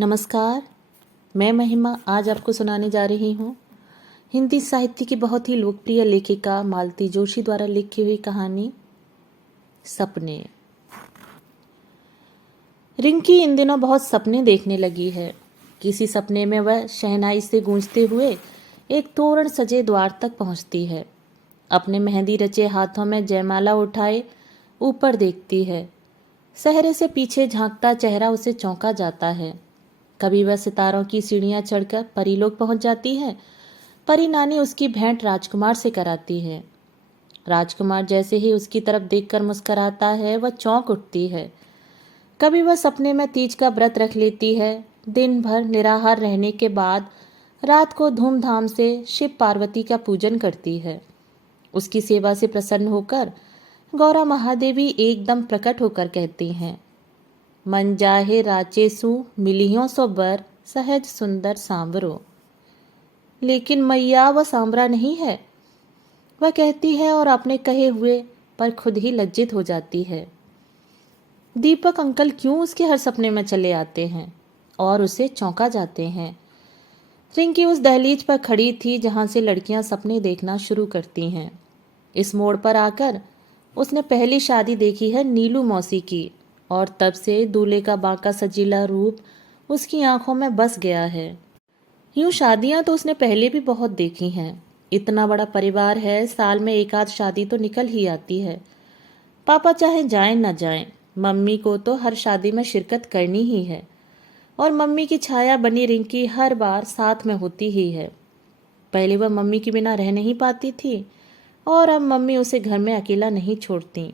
नमस्कार। मैं महिमा आज आपको सुनाने जा रही हूँ हिंदी साहित्य की बहुत ही लोकप्रिय लेखिका मालती जोशी द्वारा लिखी हुई कहानी सपने। रिंकी इन दिनों बहुत सपने देखने लगी है। किसी सपने में वह शहनाई से गूंजते हुए एक तोरण सजे द्वार तक पहुँचती है। अपने मेहंदी रचे हाथों में जयमाला उठाए ऊपर देखती है। सहरे से पीछे झांकता चेहरा उसे चौंका जाता है। कभी वह सितारों की सीढ़ियां चढ़कर परीलोक पहुंच जाती है। परी नानी उसकी भेंट राजकुमार से कराती है। राजकुमार जैसे ही उसकी तरफ देखकर मुस्कुराता है वह चौंक उठती है। कभी वह सपने में तीज का व्रत रख लेती है। दिन भर निराहार रहने के बाद रात को धूमधाम से शिव पार्वती का पूजन करती है। उसकी सेवा से प्रसन्न होकर गौरा महादेवी एकदम प्रकट होकर कहती हैं, मन जाहे राचे सु मिलियों सो बर सहज सुंदर सांवरो। लेकिन मैया वह सांवरा नहीं है, वह कहती है और अपने कहे हुए पर खुद ही लज्जित हो जाती है। दीपक अंकल क्यों उसके हर सपने में चले आते हैं और उसे चौंका जाते हैं। रिंकी उस दहलीज पर खड़ी थी जहां से लड़कियां सपने देखना शुरू करती हैं। इस मोड़ पर आकर उसने पहली शादी देखी है नीलू मौसी की, और तब से दूल्हे का बांका सजीला रूप उसकी आंखों में बस गया है। यूं शादियां तो उसने पहले भी बहुत देखी हैं। इतना बड़ा परिवार है, साल में एक आध शादी तो निकल ही आती है। पापा चाहे जाएं न जाएं, मम्मी को तो हर शादी में शिरकत करनी ही है। और मम्मी की छाया बनी रिंकी हर बार साथ में होती ही है। पहले वह मम्मी के बिना रह नहीं पाती थी और अब मम्मी उसे घर में अकेला नहीं छोड़ती।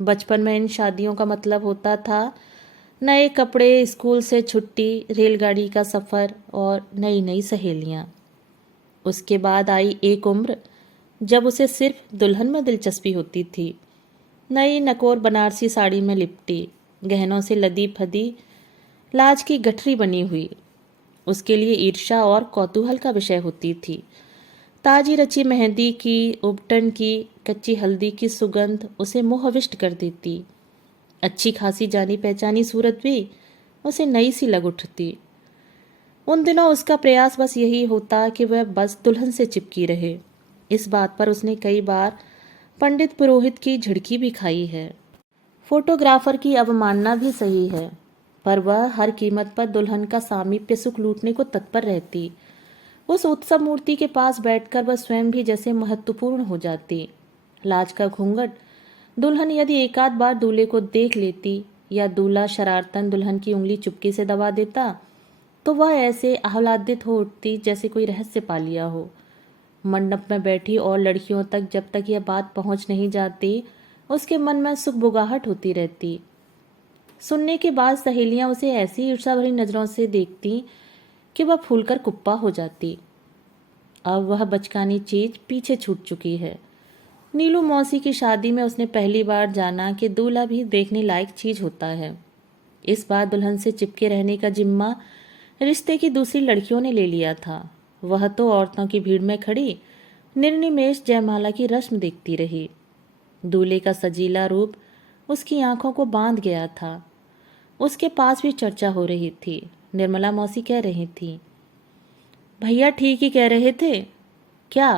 बचपन में इन शादियों का मतलब होता था नए कपड़े, स्कूल से छुट्टी, रेलगाड़ी का सफ़र और नई नई सहेलियाँ। उसके बाद आई एक उम्र जब उसे सिर्फ दुल्हन में दिलचस्पी होती थी। नई नकोर बनारसी साड़ी में लिपटी, गहनों से लदी फदी, लाज की गठरी बनी हुई, उसके लिए ईर्ष्या और कौतूहल का विषय होती थी। ताजी रची मेहंदी की, उबटन की, कच्ची हल्दी की सुगंध उसे मोहविष्ट कर देती। अच्छी खासी जानी पहचानी सूरत भी उसे नई सी लग उठती। उन दिनों उसका प्रयास बस यही होता कि वह बस दुल्हन से चिपकी रहे। इस बात पर उसने कई बार पंडित पुरोहित की झिड़की भी खाई है, फोटोग्राफर की अवमानना भी सही है, पर वह हर कीमत पर दुल्हन का सामीप्य सुख लूटने को तत्पर रहती। उस उत्सव मूर्ति के पास बैठकर वह स्वयं भी जैसे महत्वपूर्ण हो जाती। लाज का घूंघट दुल्हन यदि एक आध बार दूल्हे को देख लेती या दूल्हा शरारतन दुल्हन की उंगली चुपके से दबा देता तो वह ऐसे आह्लादित हो उठती जैसे कोई रहस्य पा लिया हो। मंडप में बैठी और लड़कियों तक जब तक यह बात पहुंच नहीं जाती उसके मन में सुखबुगाहट होती रहती। सुनने के बाद सहेलियां उसे ऐसी ईर्ष्या भरी नजरों से देखती कि वह फूलकर कुप्पा हो जाती। अब वह बचकानी चीज पीछे छूट चुकी है। नीलू मौसी की शादी में उसने पहली बार जाना कि दूल्हा भी देखने लायक चीज होता है। इस बार दुल्हन से चिपके रहने का जिम्मा रिश्ते की दूसरी लड़कियों ने ले लिया था। वह तो औरतों की भीड़ में खड़ी निर्निमेष जयमाला की रस्म देखती रही। दूल्हे का सजीला रूप उसकी आंखों को बांध गया था। उसके पास भी चर्चा हो रही थी। निर्मला मौसी कह रही थी, भैया ठीक ही कह रहे थे। क्या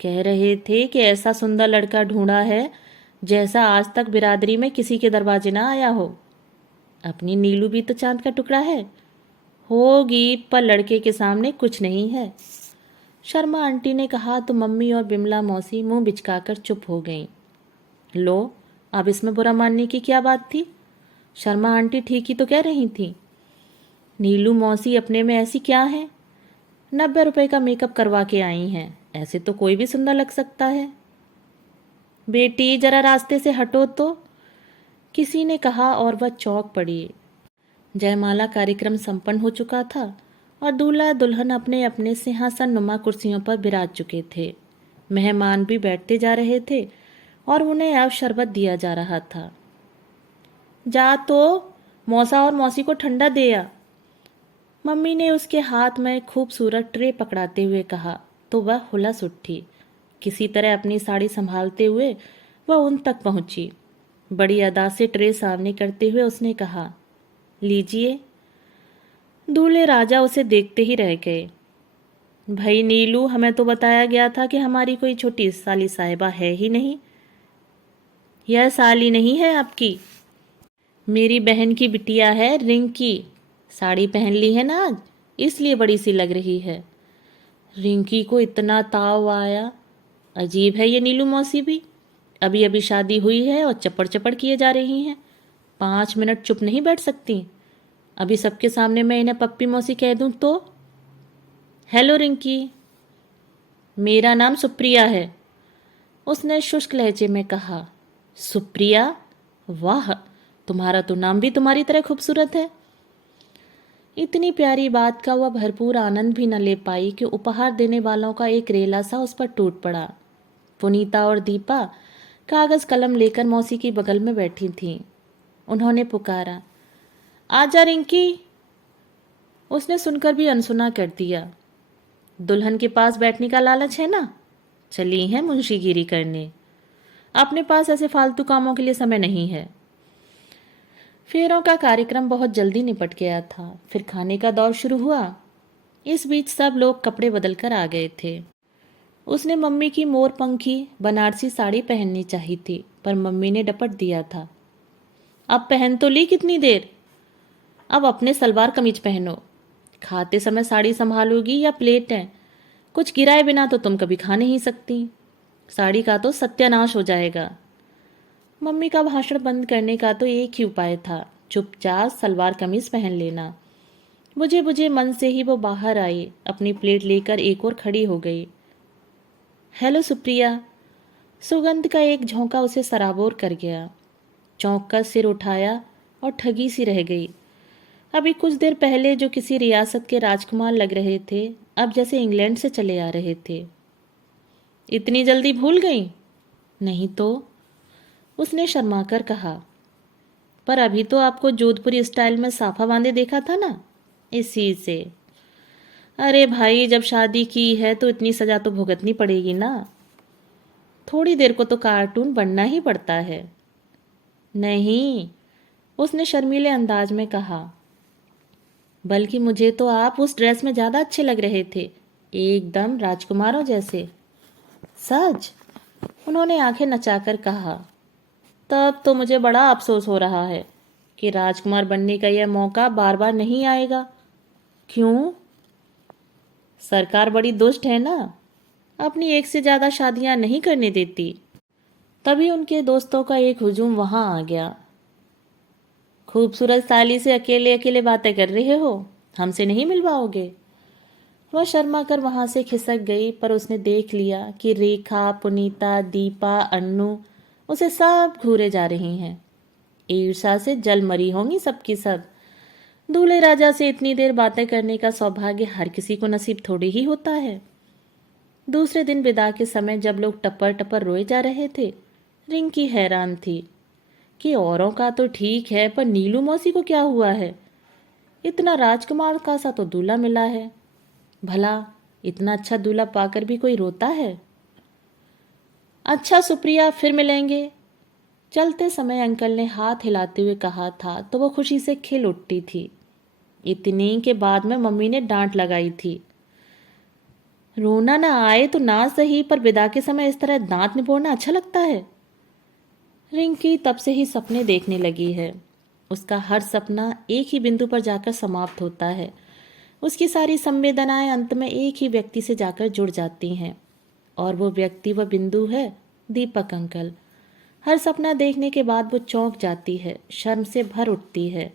कह रहे थे? कि ऐसा सुंदर लड़का ढूंढा है जैसा आज तक बिरादरी में किसी के दरवाजे ना आया हो। अपनी नीलू भी तो चांद का टुकड़ा है। होगी, पर लड़के के सामने कुछ नहीं है। शर्मा आंटी ने कहा तो मम्मी और बिमला मौसी मुंह बिचकाकर चुप हो गईं। लो, अब इसमें बुरा मानने की क्या बात थी? शर्मा आंटी ठीक ही तो कह रही थी। नीलू मौसी अपने में ऐसी क्या है? 90 रुपए का मेकअप करवा के आई हैं, ऐसे तो कोई भी सुंदर लग सकता है। बेटी जरा रास्ते से हटो तो, किसी ने कहा और वह चौंक पड़ी। जयमाला कार्यक्रम संपन्न हो चुका था और दूल्हा दुल्हन अपने अपने सिंहासन नुमा कुर्सियों पर विराज चुके थे। मेहमान भी बैठते जा रहे थे और उन्हें अब शरबत दिया जा रहा था। जा तो मौसा और मौसी को ठंडा दे आ, मम्मी ने उसके हाथ में खूबसूरत ट्रे पकड़ाते हुए कहा तो वह हुलस उठी। किसी तरह अपनी साड़ी संभालते हुए वह उन तक पहुंची। बड़ी अदा से ट्रे सामने करते हुए उसने कहा, लीजिए। दूल्हे राजा उसे देखते ही रह गए। भाई नीलू, हमें तो बताया गया था कि हमारी कोई छोटी साली साहिबा है ही नहीं। यह साली नहीं है आपकी, मेरी बहन की बिटिया है रिंकी। साड़ी पहन ली है ना आज, इसलिए बड़ी सी लग रही है। रिंकी को इतना ताव आया। अजीब है ये नीलू मौसी भी, अभी अभी शादी हुई है और चपड़ चपड़ किए जा रही हैं। 5 मिनट चुप नहीं बैठ सकती। अभी सबके सामने मैं इन्हें पप्पी मौसी कह दूं तो। हेलो रिंकी, मेरा नाम सुप्रिया है, उसने शुष्क लहजे में कहा। सुप्रिया? वाह, तुम्हारा तो नाम भी तुम्हारी तरह खूबसूरत है। इतनी प्यारी बात का वह भरपूर आनंद भी न ले पाई कि उपहार देने वालों का एक रेला सा उस पर टूट पड़ा। पुनीता और दीपा कागज कलम लेकर मौसी की बगल में बैठी थीं। उन्होंने पुकारा, आजा रिंकी। उसने सुनकर भी अनसुना कर दिया। दुल्हन के पास बैठने का लालच है ना, चली हैं मुंशीगिरी करने। अपने पास ऐसे फालतू कामों के लिए समय नहीं है। फेरों का कार्यक्रम बहुत जल्दी निपट गया था। फिर खाने का दौर शुरू हुआ। इस बीच सब लोग कपड़े बदल कर आ गए थे। उसने मम्मी की मोरपंखी बनारसी साड़ी पहननी चाहिए थी, पर मम्मी ने डपट दिया था। अब पहन तो ली कितनी देर, अब अपने सलवार कमीज पहनो। खाते समय साड़ी संभालोगी या प्लेटें? कुछ गिराए बिना तो तुम कभी खा नहीं सकती। साड़ी का तो सत्यानाश हो जाएगा। मम्मी का भाषण बंद करने का तो एक ही उपाय था, चुपचाप सलवार कमीज पहन लेना। बुझे बुझे मन से ही वो बाहर आई, अपनी प्लेट लेकर एक और खड़ी हो गई। हेलो सुप्रिया। सुगंध का एक झोंका उसे सराबोर कर गया। चौंक कर सिर उठाया और ठगी सी रह गई। अभी कुछ देर पहले जो किसी रियासत के राजकुमार लग रहे थे, अब जैसे इंग्लैंड से चले आ रहे थे। इतनी जल्दी भूल गई? नहीं तो, उसने शर्माकर कहा। पर अभी तो आपको जोधपुरी स्टाइल में साफा बांधे देखा था ना, इसी से। अरे भाई, जब शादी की है तो इतनी सजा तो भुगतनी पड़ेगी ना। थोड़ी देर को तो कार्टून बनना ही पड़ता है। नहीं, उसने शर्मीले अंदाज में कहा। बल्कि मुझे तो आप उस ड्रेस में ज्यादा अच्छे लग रहे थे, एकदम राजकुमारों जैसे। सच? उन्होंने आंखें नचाकर कहा। तब तो मुझे बड़ा अफसोस हो रहा है कि राजकुमार बनने का यह मौका बार बार नहीं आएगा। क्यों? सरकार बड़ी दुष्ट है ना, अपनी एक से ज्यादा शादियां नहीं करने देती। तभी उनके दोस्तों का एक हुजूम वहां आ गया। खूबसूरत साली से अकेले अकेले बातें कर रहे हो, हमसे नहीं मिलवाओगे? वह शर्मा कर वहां से खिसक गई, पर उसने देख लिया कि रेखा, पुनीता, दीपा, अन्नू उसे सब घूरे जा रही हैं। ईर्षा से जल मरी होंगी सबकी सब। दूल्हे राजा से इतनी देर बातें करने का सौभाग्य हर किसी को नसीब थोड़ी ही होता है। दूसरे दिन विदा के समय जब लोग टप्पर टप्पर रोए जा रहे थे, रिंकी हैरान थी कि औरों का तो ठीक है, पर नीलू मौसी को क्या हुआ है? इतना राजकुमार का सा तो दूल्हा मिला है, भला इतना अच्छा दूल्हा पाकर भी कोई रोता है? अच्छा सुप्रिया, फिर मिलेंगे। चलते समय अंकल ने हाथ हिलाते हुए कहा था तो वो खुशी से खिल उठती थी। इतनी के बाद में मम्मी ने डांट लगाई थी। रोना ना आए तो ना सही, पर विदा के समय इस तरह दांत निपोड़ना अच्छा लगता है? रिंकी तब से ही सपने देखने लगी है। उसका हर सपना एक ही बिंदु पर जाकर समाप्त होता है। उसकी सारी संवेदनाएं अंत में एक ही व्यक्ति से जाकर जुड़ जाती हैं, और वो व्यक्ति, वह बिंदु है दीपक अंकल। हर सपना देखने के बाद वो चौंक जाती है, शर्म से भर उठती है।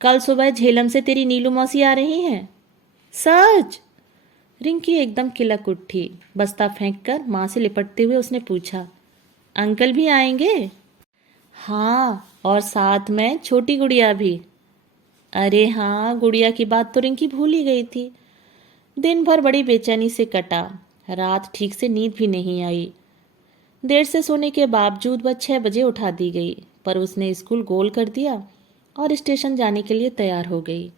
कल सुबह झेलम से तेरी नीलू मौसी आ रही हैं? सच? रिंकी एकदम किलक उठी। बस्ता फेंककर माँ से लिपटते हुए उसने पूछा, अंकल भी आएंगे? हाँ, और साथ में छोटी गुड़िया भी। अरे हाँ, गुड़िया की बात तो रिंकी भूल ही गई थी। दिन भर बड़ी बेचैनी से कटा। रात ठीक से नींद भी नहीं आई। देर से सोने के बावजूद वह 6 बजे उठा दी गई, पर उसने स्कूल गोल कर दिया और स्टेशन जाने के लिए तैयार हो गई।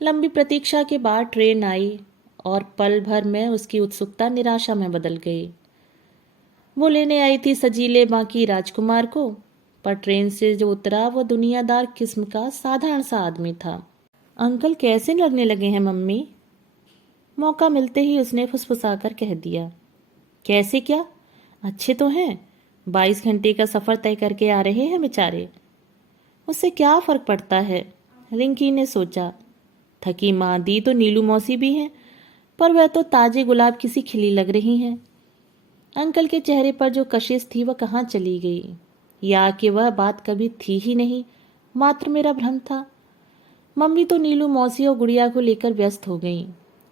लंबी प्रतीक्षा के बाद ट्रेन आई और पल भर में उसकी उत्सुकता निराशा में बदल गई। वो लेने आई थी सजीले बाकी राजकुमार को, पर ट्रेन से जो उतरा वो दुनियादार किस्म का साधारण सा आदमी था। अंकल कैसे लगने लगे हैं मम्मी? मौका मिलते ही उसने फुसफुसाकर कह दिया। कैसे क्या? अच्छे तो हैं। 22 घंटे का सफ़र तय करके आ रहे हैं बेचारे। उससे क्या फ़र्क पड़ता है? रिंकी ने सोचा। थकी मादी तो नीलू मौसी भी हैं, पर वह तो ताजे गुलाब की सी खिली लग रही हैं। अंकल के चेहरे पर जो कशिश थी वह कहाँ चली गई, या कि वह बात कभी थी ही नहीं, मात्र मेरा भ्रम था। मम्मी तो नीलू मौसी और गुड़िया को लेकर व्यस्त हो गई।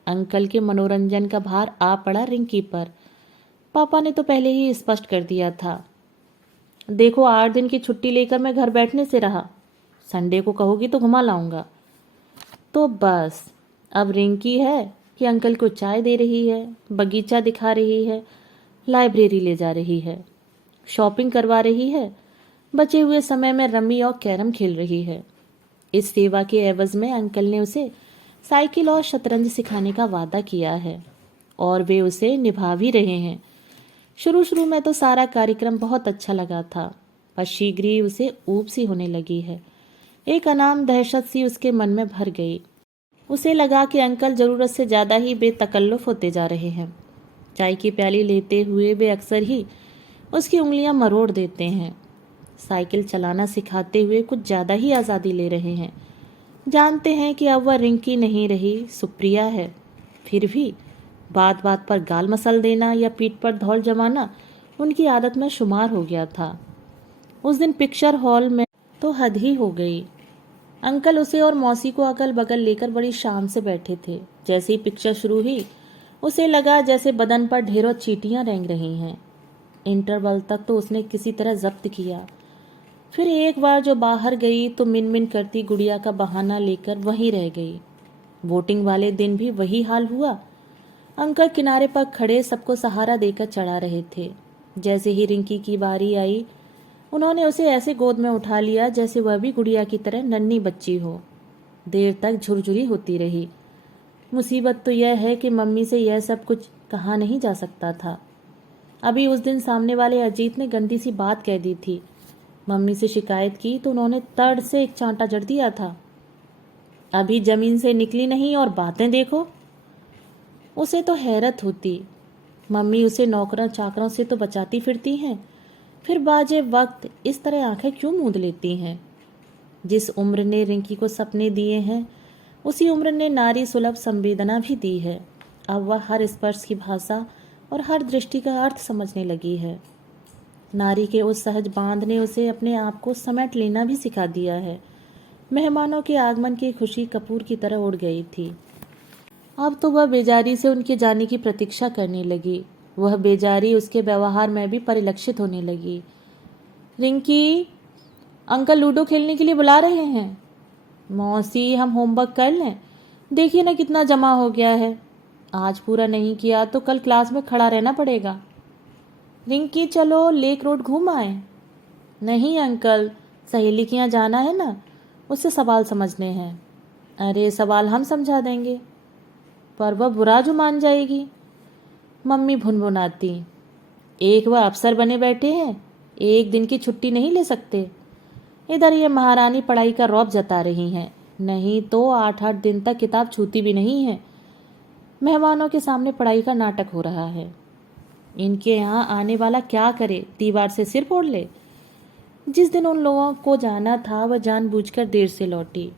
अंकल के मनोरंजन का भार आ पड़ा रिंकी पर। पापा ने तो पहले ही स्पष्ट कर दिया था, देखो 8 दिन की छुट्टी लेकर मैं घर बैठने से रहा, संडे को कहोगी तो घुमा लाऊंगा। तो बस अब रिंकी है कि अंकल को चाय दे रही है, बगीचा दिखा रही है, लाइब्रेरी ले जा रही है, शॉपिंग करवा रही है, बचे हुए समय में रमी और कैरम खेल रही है। इस सेवा के एवज में अंकल ने उसे साइकिल और शतरंज सिखाने का वादा किया है, और वे उसे निभा भी रहे हैं। शुरू शुरू में तो सारा कार्यक्रम बहुत अच्छा लगा था, पर शीघ्र ही उसे ऊब सी होने लगी है। एक अनाम दहशत सी उसके मन में भर गई। उसे लगा कि अंकल ज़रूरत से ज़्यादा ही बेतकल्लुफ़ होते जा रहे हैं। चाय की प्याली लेते हुए वे अक्सर ही उसकी उंगलियां मरोड़ देते हैं। साइकिल चलाना सिखाते हुए कुछ ज़्यादा ही आज़ादी ले रहे हैं। जानते हैं कि अब वह रिंकी नहीं रही, सुप्रिया है। फिर भी बात बात पर गाल मसल देना या पीठ पर धौल जमाना उनकी आदत में शुमार हो गया था। उस दिन पिक्चर हॉल में तो हद ही हो गई। अंकल उसे और मौसी को अगल बगल लेकर बड़ी शान से बैठे थे। जैसे ही पिक्चर शुरू हुई उसे लगा जैसे बदन पर ढेरों चींटियां रेंग रही हैं। इंटरवल तक तो उसने किसी तरह जब्त किया। फिर एक बार जो बाहर गई तो मिन मिन करती गुड़िया का बहाना लेकर वहीं रह गई। वोटिंग वाले दिन भी वही हाल हुआ। अंकल किनारे पर खड़े सबको सहारा देकर चढ़ा रहे थे। जैसे ही रिंकी की बारी आई उन्होंने उसे ऐसे गोद में उठा लिया जैसे वह भी गुड़िया की तरह नन्ही बच्ची हो। देर तक झुरझुरी होती रही। मुसीबत तो यह है कि मम्मी से यह सब कुछ कहा नहीं जा सकता था। अभी उस दिन सामने वाले अजीत ने गंदी सी बात कह दी थी। मम्मी से शिकायत की तो उन्होंने तड़ से एक चांटा जड़ दिया था। अभी जमीन से निकली नहीं और बातें देखो। उसे तो हैरत होती, मम्मी उसे नौकरों चाकरों से तो बचाती फिरती हैं, फिर बाजे वक्त इस तरह आंखें क्यों मूंद लेती हैं। जिस उम्र ने रिंकी को सपने दिए हैं उसी उम्र ने नारी सुलभ संवेदना भी दी है। अब वह हर स्पर्श की भाषा और हर दृष्टि का अर्थ समझने लगी है। नारी के उस सहज बांध ने उसे अपने आप को समेट लेना भी सिखा दिया है। मेहमानों के आगमन की खुशी कपूर की तरह उड़ गई थी। अब तो वह बेजारी से उनके जाने की प्रतीक्षा करने लगी। वह बेजारी उसके व्यवहार में भी परिलक्षित होने लगी। रिंकी, अंकल लूडो खेलने के लिए बुला रहे हैं। मौसी, हम होमवर्क कर लें? देखिए ना कितना जमा हो गया है, आज पूरा नहीं किया तो कल क्लास में खड़ा रहना पड़ेगा। रिंकी, चलो लेक रोड घूम आए। नहीं अंकल, सहेली के यहाँ जाना है ना, उससे सवाल समझने हैं। अरे सवाल हम समझा देंगे, पर वह बुरा जो मान जाएगी। मम्मी भुनभुनाती, एक वह अफसर बने बैठे हैं, एक दिन की छुट्टी नहीं ले सकते। इधर ये महारानी पढ़ाई का रौब जता रही हैं, नहीं तो 8-8 दिन तक किताब छूती भी नहीं है। मेहमानों के सामने पढ़ाई का नाटक हो रहा है। इनके यहाँ आने वाला क्या करे, दीवार से सिर फोड़ ले। जिस दिन उन लोगों को जाना था वह जानबूझकर देर से लौटी।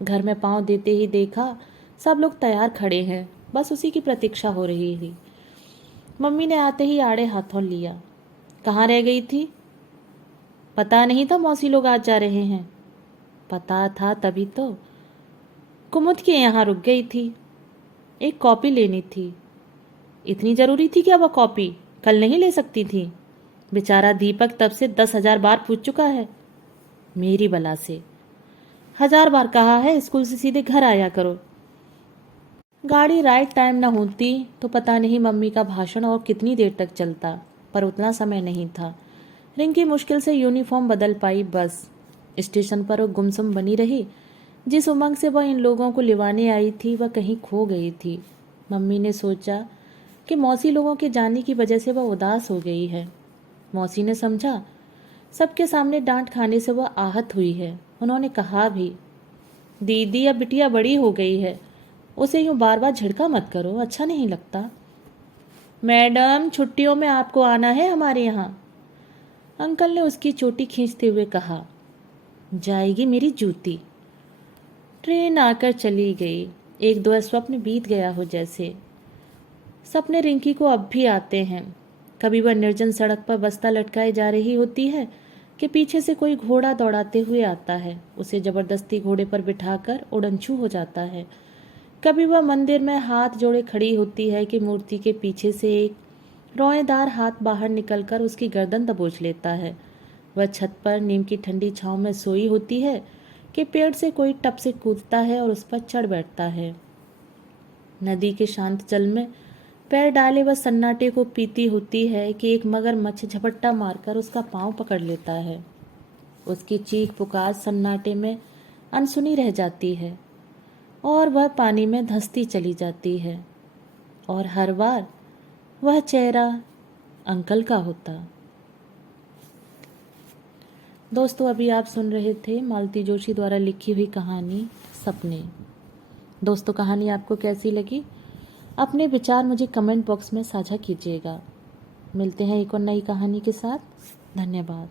घर में पांव देते ही देखा सब लोग तैयार खड़े हैं, बस उसी की प्रतीक्षा हो रही थी। मम्मी ने आते ही आड़े हाथों लिया। कहाँ रह गई थी? पता नहीं था मौसी लोग आज जा रहे हैं। पता था तभी तो कुमुद के यहाँ रुक गई थी, एक कॉपी लेनी थी। इतनी जरूरी थी क्या वह कॉपी? कल नहीं ले सकती थी? बेचारा दीपक तब से 10,000 बार पूछ चुका है। मेरी बला से 1000 बार कहा है स्कूल से सीधे घर आया करो। गाड़ी राइट टाइम न होती तो पता नहीं मम्मी का भाषण और कितनी देर तक चलता, पर उतना समय नहीं था। रिंकी मुश्किल से यूनिफॉर्म बदल पाई। बस स्टेशन पर वो गुमसुम बनी रही। जिस उमंग से वह इन लोगों को लिवाने आई थी वह कहीं खो गई थी। मम्मी ने सोचा कि मौसी लोगों के जाने की वजह से वह उदास हो गई है। मौसी ने समझा सबके सामने डांट खाने से वह आहत हुई है। उन्होंने कहा भी, दीदी अब बिटिया बड़ी हो गई है, उसे यूं बार बार झिड़का मत करो, अच्छा नहीं लगता। मैडम छुट्टियों में आपको आना है हमारे यहाँ, अंकल ने उसकी चोटी खींचते हुए कहा। जाएगी मेरी जूती। ट्रेन आकर चली गई। एक दो स्वप्न बीत गया हो जैसे। सपने रिंकी को अब भी आते हैं। कभी वह निर्जन सड़क पर बस्ता लटकाए जा रही होती है कि पीछे से कोई घोड़ा दौड़ाते हुए आता है, उसे जबरदस्ती घोड़े पर बिठाकर उड़नछू हो जाता है। कभी वह मंदिर में हाथ जोड़े खड़ी होती है कि मूर्ति के पीछे से एक रोएदार हाथ बाहर निकलकर उसकी गर्दन दबोच लेता है। वह छत पर नीम की ठंडी छांव में सोई होती है कि पेड़ से कोई टप से कूदता है और उस पर चढ़ बैठता है। नदी के शांत जल में पैर डाले वह सन्नाटे को पीती होती है कि एक मगरमच्छ झपट्टा मारकर उसका पांव पकड़ लेता है। उसकी चीख पुकार सन्नाटे में अनसुनी रह जाती है और वह पानी में धंसती चली जाती है। और हर बार वह चेहरा अंकल का होता। दोस्तों, अभी आप सुन रहे थे मालती जोशी द्वारा लिखी हुई कहानी सपने। दोस्तों, कहानी आपको कैसी लगी? अपने विचार मुझे कमेंट बॉक्स में साझा कीजिएगा। मिलते हैं एक और नई कहानी के साथ। धन्यवाद।